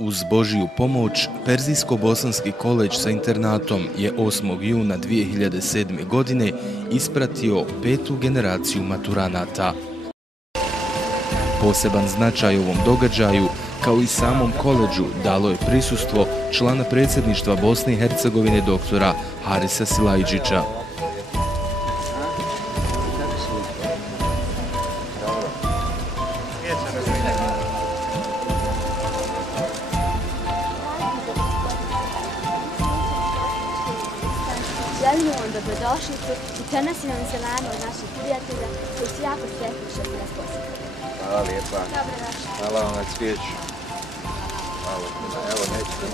Uz Božiju pomoć, Perzijsko-bosanski koledž sa internatom je 8. juna 2007. godine ispratio 5. generaciju maturanata. Poseban značaj ovom događaju, kao i samom koledžu, dalo je prisustvo člana predsjedništva Bosne i Hercegovine doktora Harisa Silajdžića. Želimo vam dobrodošlicu i prenosimo vam selame od naših prijatelja koji su jako sretni što ste nas posjetili. Hvala lijepa. Dobrodošli. Hvala vam na cvijeću. Hvala. Evo, nećete.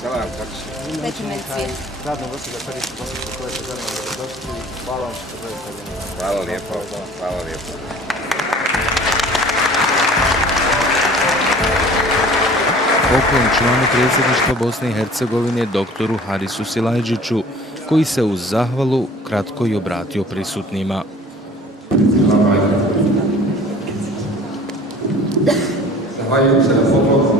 Salam, kako si? Dajte meni cvijet. Radno gospođa Perzijsko-bosanski koledž za mnom dobrodošli. Hvala vam što gledate. Hvala lijepo. Hvala lijepo. Poklon članu predsjedništva Bosne i Hercegovine doktoru Harisu Silajdžiću, koji se uz zahvalu kratko i obratio prisutnima. Zahvaljujem se na poklonu.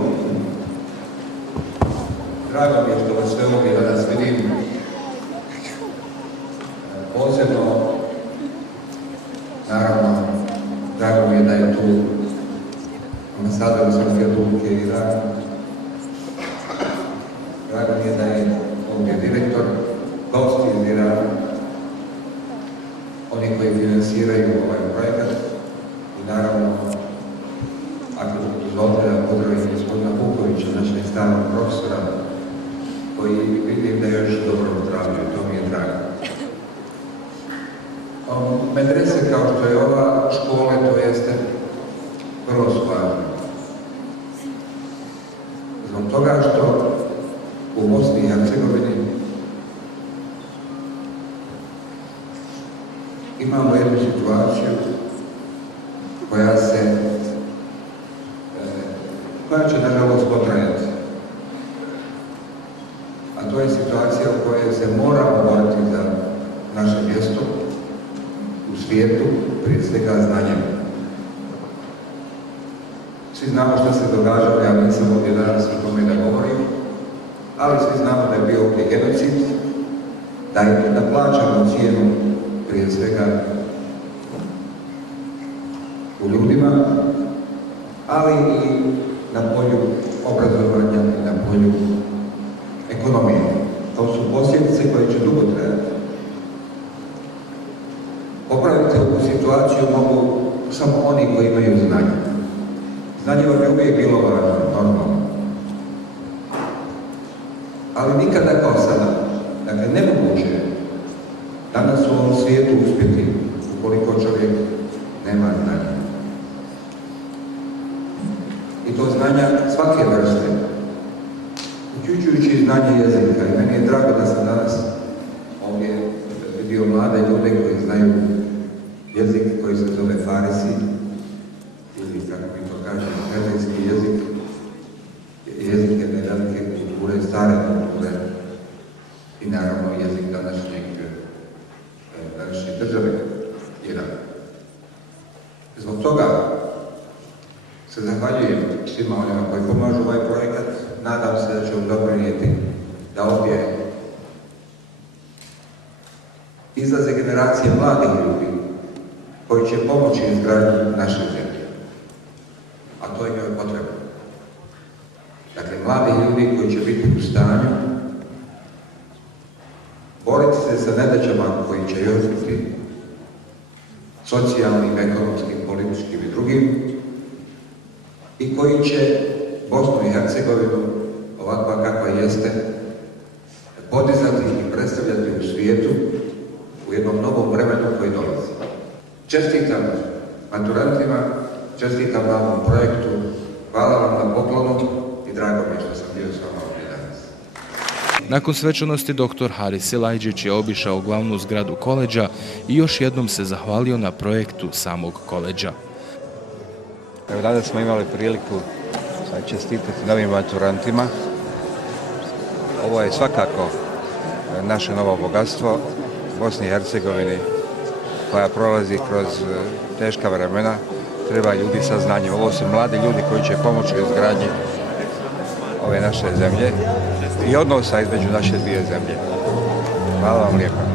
Drago mi je što vas sve ovdje danas vidim. Posebno, naravno, drago mi je da je tu ambasador Srpske Republike Irana. Drago mi je da je ovdje direktor, gosti iz Irana, oni koji finansiraju ovaj projekat i naravno, ako dozvolite da pozdravim gospodina Vukovića, našeg stalnog profesora, koji vidim da je još dobro zdravlju, to mi je drago. Medrese kao što je ova škole, to jeste vrlo su važne. Zbog toga što u Bosni i Hercegovini imamo jednu situaciju koja će nažalost potrajati. A to je situacija u kojoj se moramo boriti za naše mjesto u svijetu, prije svega znanjem. Svi znamo što se događalo, ja nisam ovdje danas o tome da govorim, ali svi znamo da je bio ovdje genocid, da plaćamo cijenu prije svega u ljudima, ali i na polju obrazovanja i na polju ekonomije. To su posljedice koje će dugo trajati. Popraviti ovu situaciju mogu samo oni koji imaju znanje. Znanje vam je uvijek bilo važno, normalno. Ali nikada kao sada. Dakle, nemoguće je danas u ovom svijetu uspjeti ukoliko čovjek nema znanja. I to znanja svake vrste, uključujući znanje jezika. I meni je drago da sam danas ovdje vidio mlade ljude koji znaju jezik koji se zove Farisi, ili kako mi to kažem, perzijski jezik, jezik jedne velike kulture, stare kulture i naravno jezik današnje države Irana. Zbog toga se zahvaljujem svima onima koji pomažu ovaj projekat. Nadam se da će vam doprinijeti da ovdje izlaze generacije mladih ljudi koji će pomoći izgradnji naše zemlje. A to im je potrebno. Dakle, mladi ljudi koji će biti u stanju boriti se sa nedaćama koji će još biti socijalnim, ekonomskim, političkim i drugim, i koji će Bosnu i Hercegovinu, ovakva kakva jeste, podizati i predstavljati u svijetu u jednom novom vremenu koji dolazi. Čestitam maturantima, čestitam na ovom projektu, hvala vam na poklonu i drago mi je što sam bio s vama ovdje danas. Nakon svečanosti doktor Haris Silajdžić je obišao glavnu zgradu koledža i još jednom se zahvalio na projektu samog koledža. Evo, danas smo imali priliku čestitati novim maturantima. Ovo je svakako naše novo bogatstvo Bosni i Hercegovini koja prolazi kroz teška vremena. Treba ljudi sa znanjem. Ovo su mladi ljudi koji će pomoći u izgradnji ove naše zemlje i odnosa između naše dvije zemlje. Hvala vam lijepa.